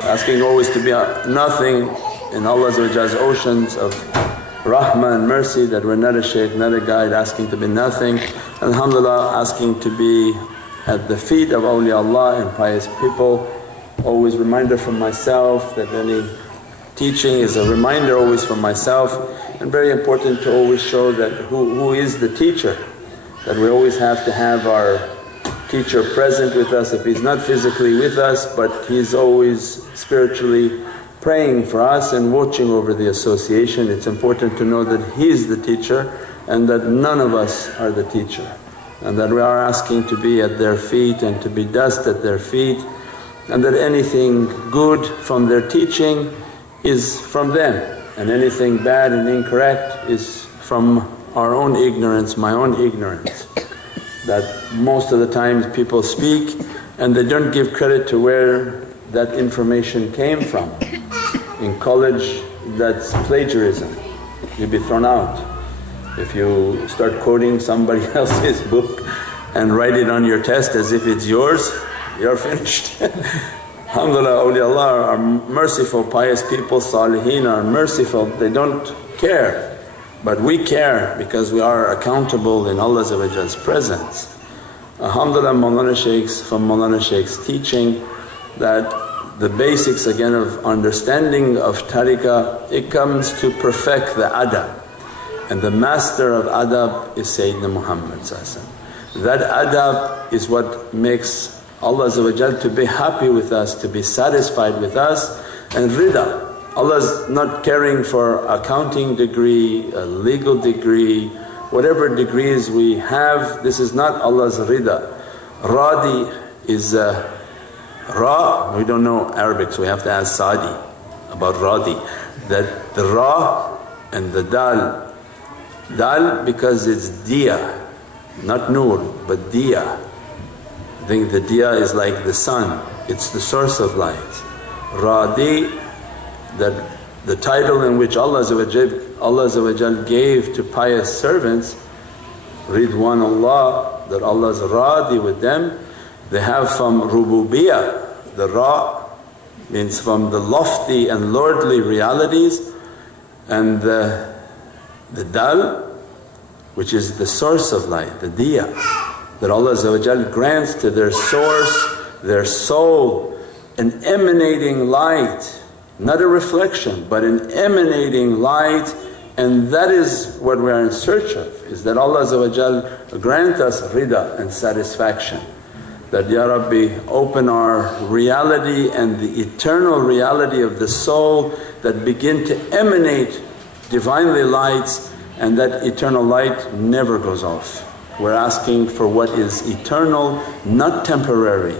Asking always to be nothing in Allah's oceans of rahmah and mercy, that we're not a shaykh, not a guide, asking to be nothing. Alhamdulillah, asking to be at the feet of awliya Allah and pious people. Always reminder from myself that any teaching is a reminder always from myself, and very important to always show that who is the teacher, that we always have to have our teacher present with us. If he's not physically with us but he's always spiritually praying for us and watching over the association, it's important to know that he's the teacher and that none of us are the teacher, and that we are asking to be at their feet and to be dust at their feet, and that anything good from their teaching is from them and anything bad and incorrect is from our own ignorance, my own ignorance. That most of the times people speak and they don't give credit to where that information came from. In college that's plagiarism, you'll be thrown out. If you start quoting somebody else's book and write it on your test as if it's yours, you're finished. Alhamdulillah, awliya Allah are merciful, pious people, salihin are merciful, they don't care. But we care because we are accountable in Allah's presence. Alhamdulillah, from Mawlana Shaykh's teaching that the basics again of understanding of tariqah, it comes to perfect the adab, and the master of adab is Sayyidina Muhammad. That adab is what makes Allah to be happy with us, to be satisfied with us, and rida. Allah's not caring for accounting degree, a legal degree, whatever degrees we have, this is not Allah's rida. Radi is ra, we don't know Arabic so we have to ask Saadi about radi. That the ra and the dal, dal because it's diya, not nur but diya. I think the diya is like the sun, it's the source of light. Radi, that the title in which Allah gave to pious servants, Ridwanullah, that Allah's radi with them. They have from rububiyyah, the ra means from the lofty and lordly realities, and the dal which is the source of light, the diya, that Allah grants to their source, their soul, an emanating light. Not a reflection but an emanating light, and that is what we are in search of, is that Allah grant us rida and satisfaction. That, Ya Rabbi, open our reality and the eternal reality of the soul that begin to emanate Divinely lights, and that eternal light never goes off. We're asking for what is eternal, not temporary.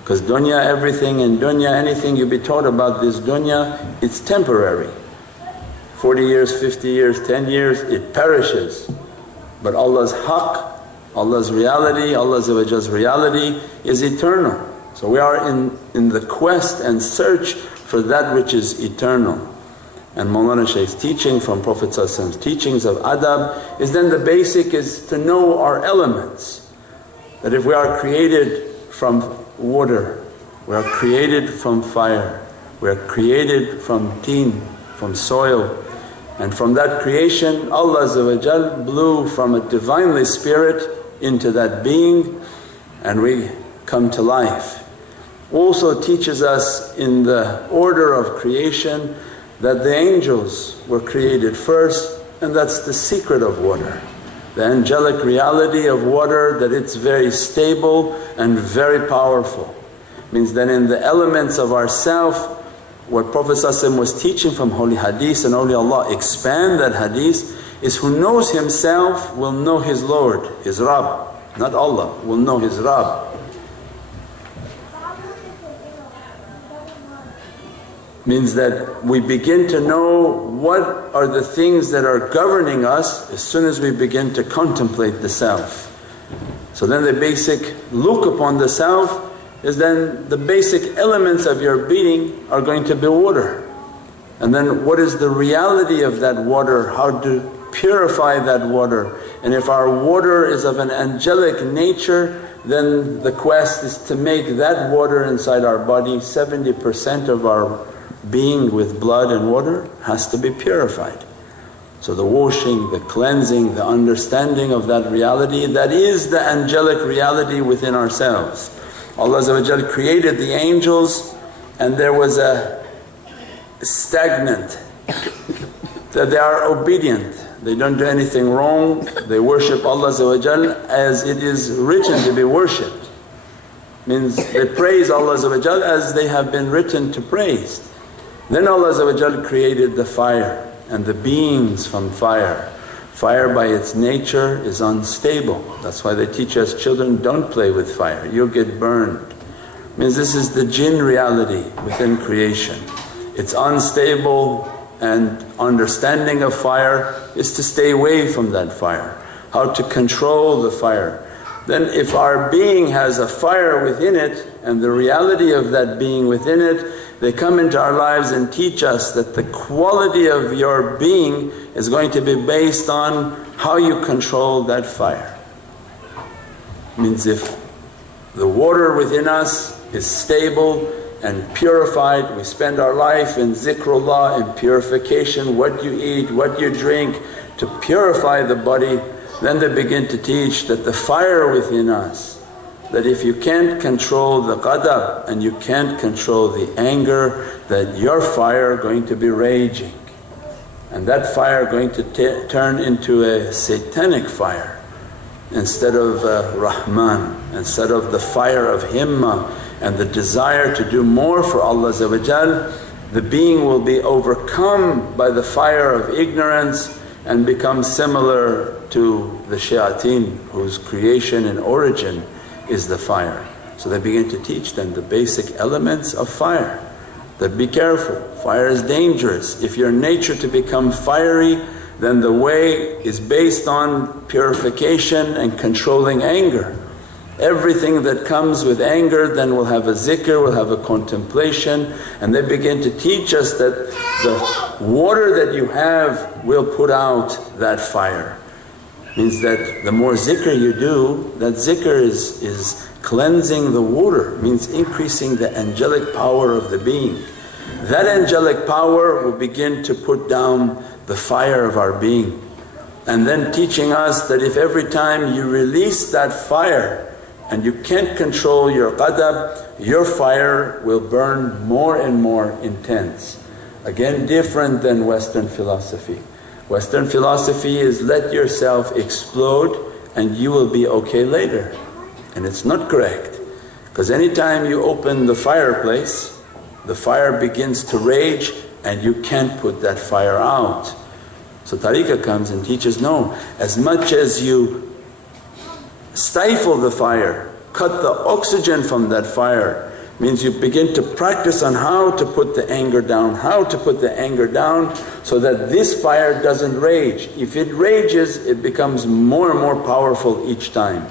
Because dunya, everything in dunya, anything you be taught about this dunya, it's temporary. 40 years, 50 years, 10 years, it perishes. But Allah's haqq, Allah's reality, Allah's reality is eternal. So we are in the quest and search for that which is eternal. And Mawlana Shaykh's teaching from Prophet's teachings of adab is then the basic is to know our elements. That if we are created from water, we are created from fire, we are created from teen, from soil, and from that creation Allah blew from a Divinely Spirit into that being and we come to life. Also teaches us in the order of creation that the angels were created first, and that's the secret of water. The angelic reality of water, that it's very stable and very powerful. Means that in the elements of ourself, what Prophet was teaching from holy hadith and awliyaullah, expand that hadith, is who knows himself will know his Lord, his Rabb, not Allah, will know his Rabb. Means that we begin to know what are the things that are governing us as soon as we begin to contemplate the self. So then the basic look upon the self is then the basic elements of your being are going to be water. And then what is the reality of that water, how to purify that water. And if our water is of an angelic nature, then the quest is to make that water inside our body, 70% of our being with blood and water has to be purified. So the washing, the cleansing, the understanding of that reality, that is the angelic reality within ourselves. Allah created the angels and there was a stagnant, that they are obedient, they don't do anything wrong, they worship Allah as it is written to be worshipped. Means they praise Allah as they have been written to praise. Then Allah created the fire and the beings from fire. Fire by its nature is unstable. That's why they teach us children, don't play with fire, you'll get burned. Means this is the jinn reality within creation. It's unstable, and understanding of fire is to stay away from that fire, how to control the fire. Then if our being has a fire within it and the reality of that being within it, they come into our lives and teach us that the quality of your being is going to be based on how you control that fire. Means if the water within us is stable and purified, we spend our life in zikrullah, in purification, what you eat, what you drink, to purify the body. Then they begin to teach that the fire within us, that if you can't control the ghadab and you can't control the anger, that your fire going to be raging. And that fire going to turn into a satanic fire instead of Rahman, instead of the fire of himmah and the desire to do more for Allah. The being will be overcome by the fire of ignorance and become similar to the shayateen whose creation and origin is the fire. So they begin to teach them the basic elements of fire, that be careful, fire is dangerous. If your nature to become fiery, then the way is based on purification and controlling anger. Everything that comes with anger then will have a zikr, will have a contemplation, and they begin to teach us that the water that you have will put out that fire. Means that the more zikr you do, that zikr is cleansing the water, means increasing the angelic power of the being. That angelic power will begin to put down the fire of our being, and then teaching us that if every time you release that fire and you can't control your ghadab, your fire will burn more and more intense. Again, different than Western philosophy. Western philosophy is let yourself explode and you will be okay later, and it's not correct, because anytime you open the fireplace, the fire begins to rage and you can't put that fire out. So tariqah comes and teaches, no, as much as you stifle the fire, cut the oxygen from that fire, means you begin to practice on how to put the anger down, how to put the anger down so that this fire doesn't rage. If it rages, it becomes more and more powerful each time.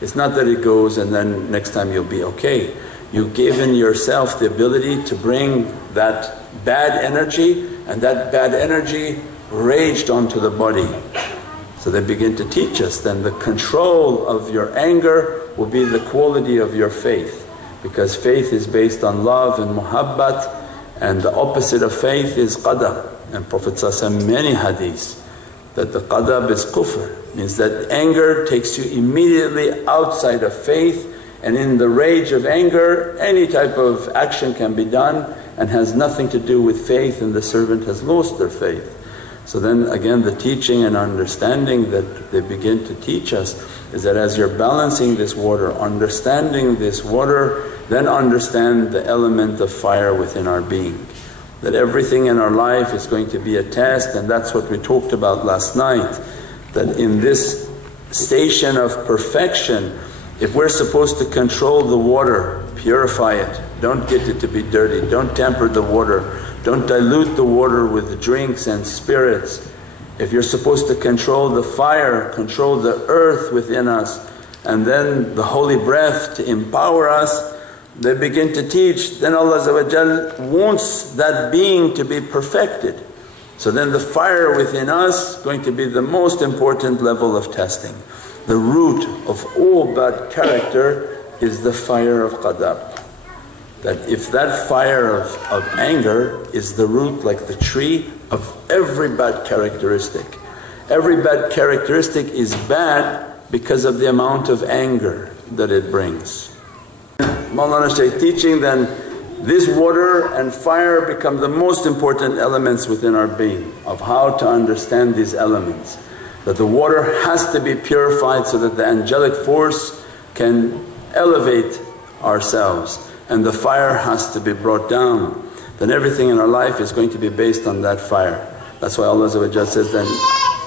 It's not that it goes and then next time you'll be okay. You've given yourself the ability to bring that bad energy, and that bad energy raged onto the body. So they begin to teach us then the control of your anger will be the quality of your faith, because faith is based on love and muhabbat, and the opposite of faith is qadab. And Prophet many hadiths that the qadab is kufr, means that anger takes you immediately outside of faith, and in the rage of anger any type of action can be done and has nothing to do with faith, and the servant has lost their faith. So then again the teaching and understanding that they begin to teach us is that as you're balancing this water, understanding this water, then understand the element of fire within our being. That everything in our life is going to be a test, and that's what we talked about last night, that in this station of perfection, if we're supposed to control the water, purify it, don't get it to be dirty, don't tamper the water, don't dilute the water with drinks and spirits. If you're supposed to control the fire, control the earth within us, and then the holy breath to empower us, they begin to teach, then Allah wants that being to be perfected. So then the fire within us is going to be the most important level of testing. The root of all bad character is the fire of qadab. That if that fire of anger is the root, like the tree, of every bad characteristic. Every bad characteristic is bad because of the amount of anger that it brings. Mawlana Shaykh teaching, then this water and fire become the most important elements within our being, of how to understand these elements. That the water has to be purified so that the angelic force can elevate ourselves, and the fire has to be brought down. Then everything in our life is going to be based on that fire. That's why Allah says, then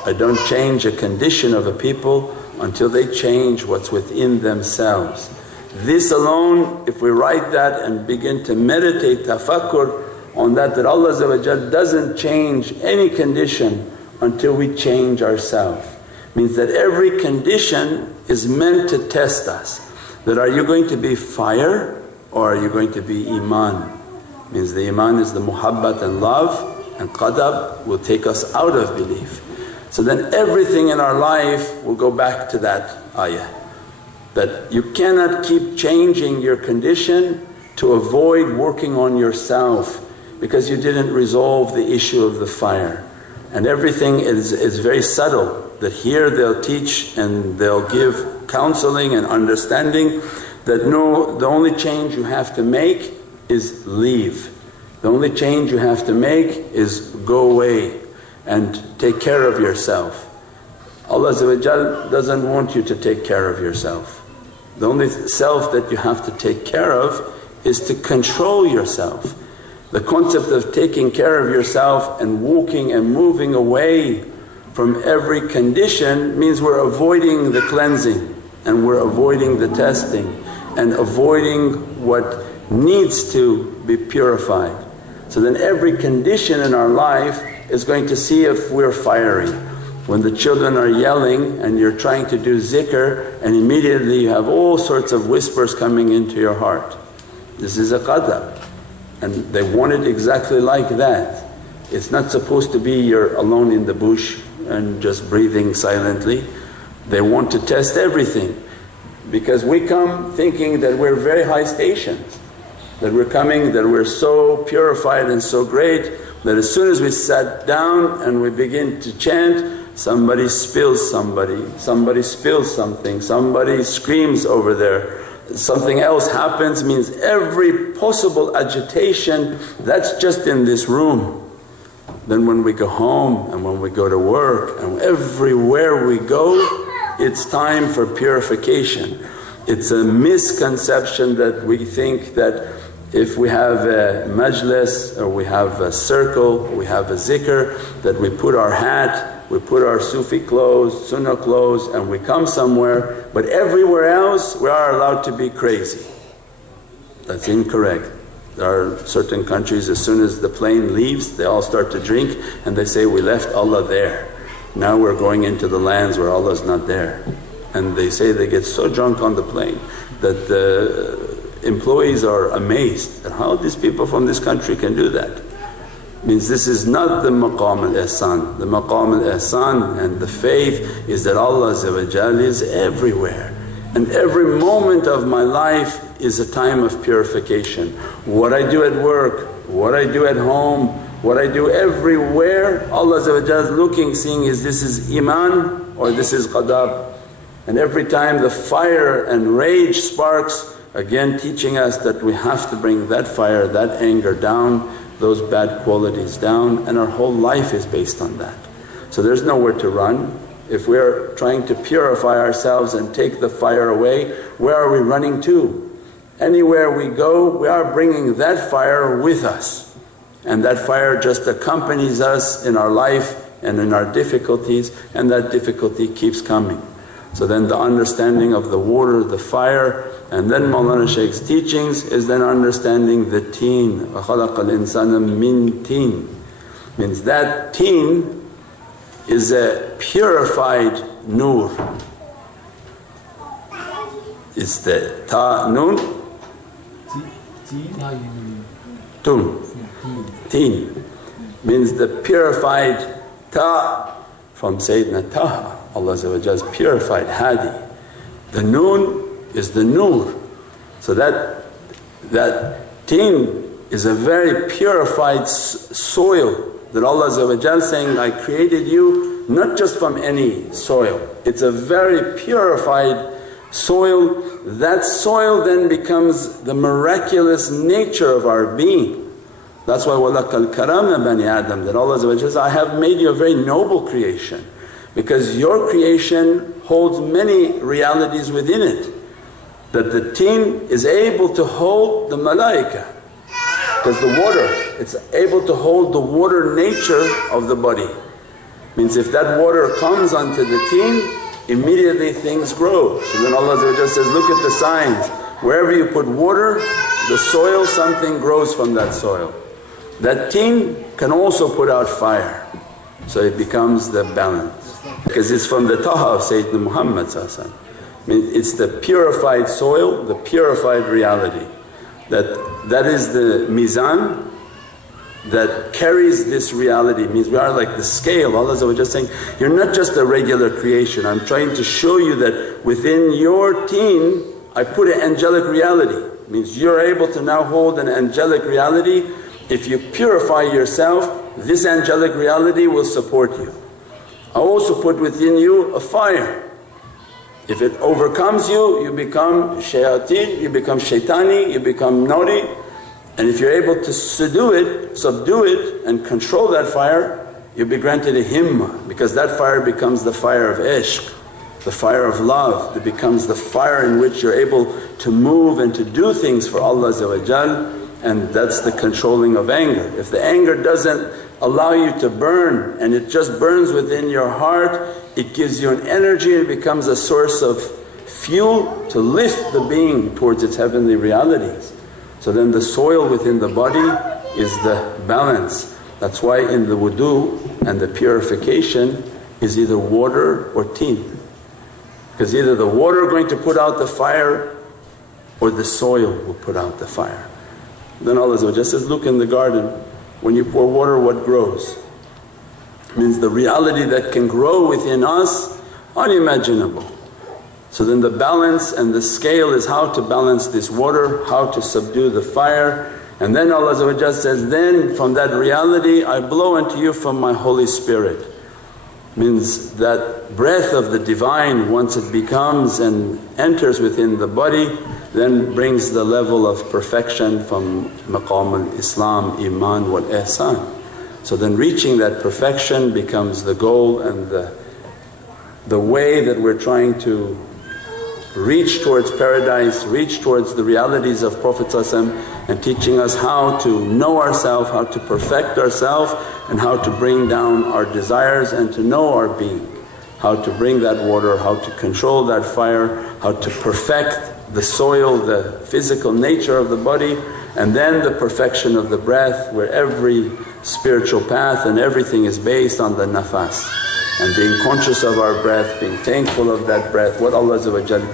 I don't change a condition of a people until they change what's within themselves. This alone, if we write that and begin to meditate, tafakkur on that Allah doesn't change any condition until we change ourselves. Means that every condition is meant to test us. That are you going to be fire or are you going to be iman? Means the iman is the muhabbat and love, and qadab will take us out of belief. So then everything in our life will go back to that ayah. That you cannot keep changing your condition to avoid working on yourself, because you didn't resolve the issue of the fire. And everything is very subtle, that here they'll teach and they'll give counseling and understanding that no, the only change you have to make is leave. The only change you have to make is go away and take care of yourself. Allah doesn't want you to take care of yourself. The only self that you have to take care of is to control yourself. The concept of taking care of yourself and walking and moving away from every condition means we're avoiding the cleansing and we're avoiding the testing and avoiding what needs to be purified. So then every condition in our life is going to see if we're fiery. When the children are yelling and you're trying to do zikr and immediately you have all sorts of whispers coming into your heart. This is a qadab, and they want it exactly like that. It's not supposed to be you're alone in the bush and just breathing silently. They want to test everything, because we come thinking that we're very high stations, that we're coming, that we're so purified and so great that as soon as we sat down and we begin to chant, somebody spills somebody spills something, somebody screams over there, something else happens. Means every possible agitation, that's just in this room. Then when we go home and when we go to work and everywhere we go, it's time for purification. It's a misconception that we think that if we have a majlis or we have a circle, we have a zikr, that we put our hat, we put our Sufi clothes, sunnah clothes, and we come somewhere, but everywhere else we are allowed to be crazy. That's incorrect. There are certain countries, as soon as the plane leaves they all start to drink and they say, we left Allah there, now we're going into the lands where Allah's not there. And they say they get so drunk on the plane that the employees are amazed at how these people from this country can do that. Means this is not the maqam al-ihsan. The maqam al-ihsan and the faith is that Allah is everywhere, and every moment of my life is a time of purification. What I do at work, what I do at home, what I do everywhere, Allah is looking, seeing is this is iman or this is qadab. And every time the fire and rage sparks, again teaching us that we have to bring that fire, that anger down, those bad qualities down, and our whole life is based on that. So there's nowhere to run. If we're trying to purify ourselves and take the fire away, where are we running to? Anywhere we go, we are bringing that fire with us, and that fire just accompanies us in our life and in our difficulties, and that difficulty keeps coming. So then the understanding of the water, the fire, and then Mawlana Shaykh's teachings is then understanding the teen. وَخَلَقَ الْإِنسَانَ مِن teen. Means that teen is a purified nur. It's the ta noon, Tun. Teen means the purified ta from Sayyidina Taha. Allah is purified, hadi. The noon is the nur. So that teen is a very purified soil that Allah is saying, I created you not just from any soil, it's a very purified soil. That soil then becomes the miraculous nature of our being. That's why وَلَقَدْ كَرَمْنَا بَنِي آدَمَ, that Allah says, I have made you a very noble creation, because your creation holds many realities within it. That the teen is able to hold the malaika, because the water, it's able to hold the water nature of the body. Means if that water comes onto the teen, immediately things grow. So then Allah says, look at the signs, wherever you put water, the soil, something grows from that soil. That teen can also put out fire, so it becomes the balance, because it's from the taha of Sayyidina Muhammad. It's the purified soil, the purified reality. That is the mizan that carries this reality. It means we are like the scale. Allah is saying, you're not just a regular creation, I'm trying to show you that within your teen I put an angelic reality. It means you're able to now hold an angelic reality. If you purify yourself, this angelic reality will support you. I also put within you a fire. If it overcomes you, you become shayateen, you become shaitani, you become naughty. And if you're able to subdue it and control that fire, you'll be granted a himma, because that fire becomes the fire of ishq, the fire of love. It becomes the fire in which you're able to move and to do things for Allah, and that's the controlling of anger. If the anger doesn't allow you to burn and it just burns within your heart, it gives you an energy and it becomes a source of fuel to lift the being towards its heavenly realities. So then the soil within the body is the balance. That's why in the wudu and the purification is either water or teen, because either the water going to put out the fire or the soil will put out the fire. Then Allah says, look in the garden, when you pour water, what grows? Means the reality that can grow within us, unimaginable. So then the balance and the scale is how to balance this water, how to subdue the fire. And then Allah says, then from that reality I blow into you from my Holy Spirit. Means that breath of the Divine, once it becomes and enters within the body, then brings the level of perfection from maqam al-Islam, iman wal ihsan. So then reaching that perfection becomes the goal and the way that we're trying to reach towards paradise, reach towards the realities of Prophet and teaching us how to know ourselves, how to perfect ourselves, and how to bring down our desires and to know our being. How to bring that water, how to control that fire, how to perfect the soil, the physical nature of the body, and then the perfection of the breath, where every spiritual path and everything is based on the nafas. And being conscious of our breath, being thankful of that breath, what Allah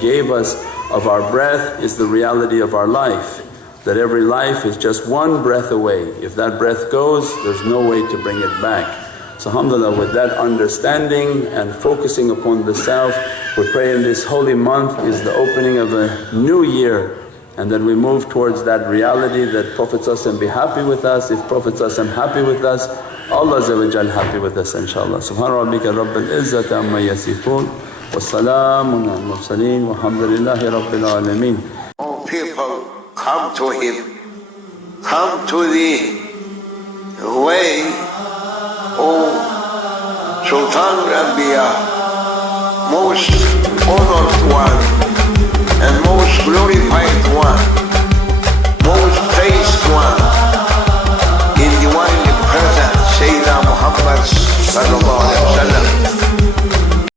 gave us of our breath is the reality of our life. That every life is just one breath away. If that breath goes, there's no way to bring it back. So alhamdulillah, with that understanding and focusing upon the self, we pray in this holy month is the opening of a new year, and that we move towards that reality that Prophet be happy with us. If Prophet happy with us, Allah happy with us inshaAllah. Subhana rabbika rabbil izzati amma yasifoon wa salaamun al mursaleen walhamdulillahi rabbil alameen. All people come to Him, come to the way of Sultan Anbiya, most honored one.